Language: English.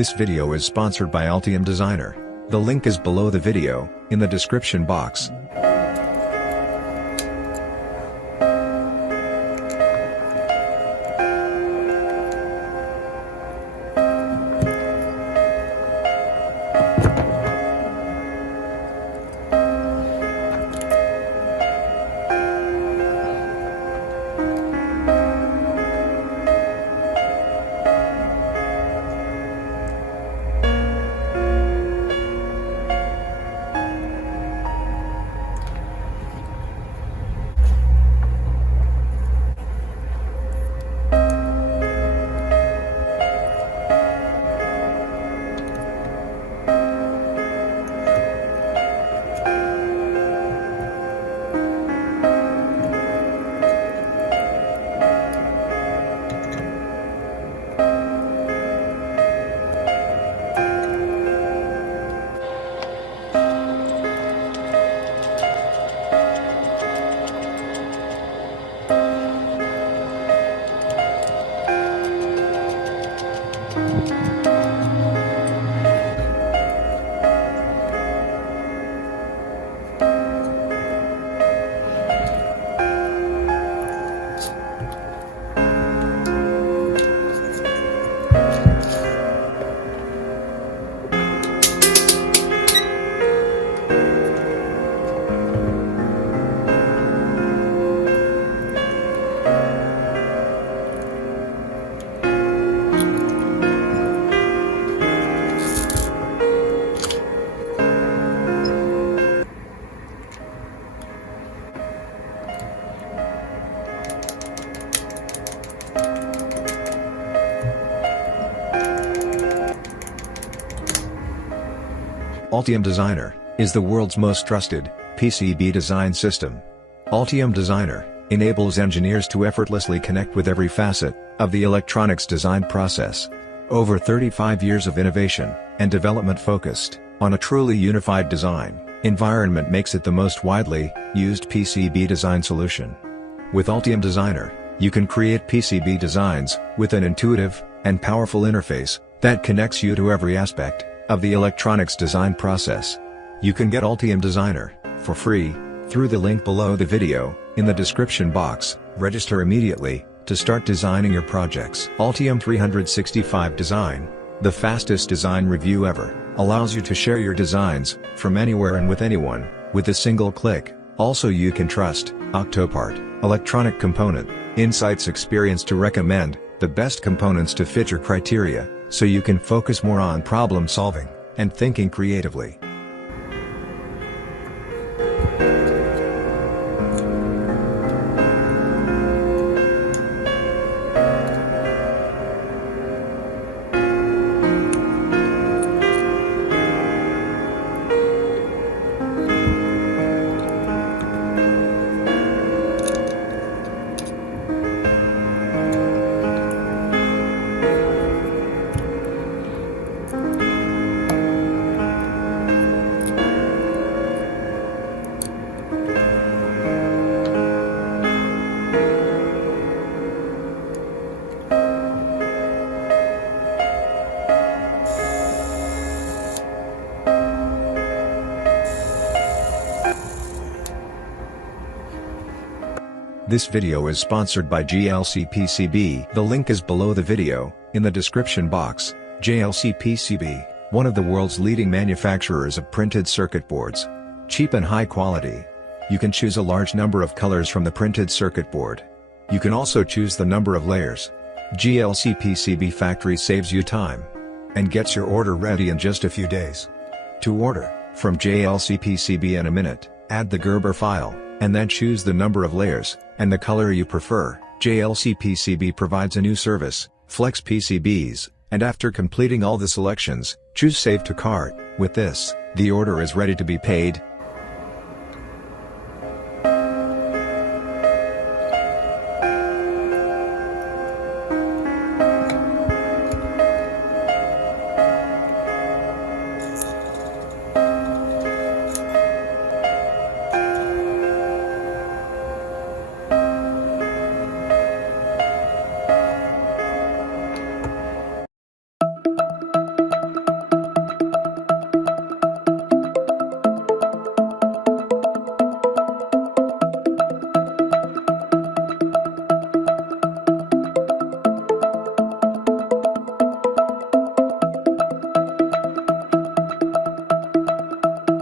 This video is sponsored by Altium Designer. The link is below the video, in the description box. Altium Designer is the world's most trusted PCB design system. Altium Designer enables engineers to effortlessly connect with every facet of the electronics design process. Over 35 years of innovation and development focused on a truly unified design environment makes it the most widely used PCB design solution. With Altium Designer, you can create PCB designs with an intuitive and powerful interface that connects you to every aspect of the electronics design process. You can get Altium Designer for free through the link below the video in the description box. Register immediately to start designing your projects. Altium 365 Design, the fastest design review ever, allows you to share your designs from anywhere and with anyone with a single click. Also, you can trust Octopart Electronic Component Insights experience to recommend the best components to fit your criteria, so you can focus more on problem solving and thinking creatively. This video is sponsored by JLCPCB. The link is below the video, in the description box. JLCPCB, one of the world's leading manufacturers of printed circuit boards. Cheap and high quality. You can choose a large number of colors from the printed circuit board. You can also choose the number of layers. JLCPCB Factory saves you time and gets your order ready in just a few days. To order from JLCPCB in a minute, add the Gerber file, and then choose the number of layers and the color you prefer. JLCPCB provides a new service, Flex PCBs, and after completing all the selections, choose Save to Cart. With this, the order is ready to be paid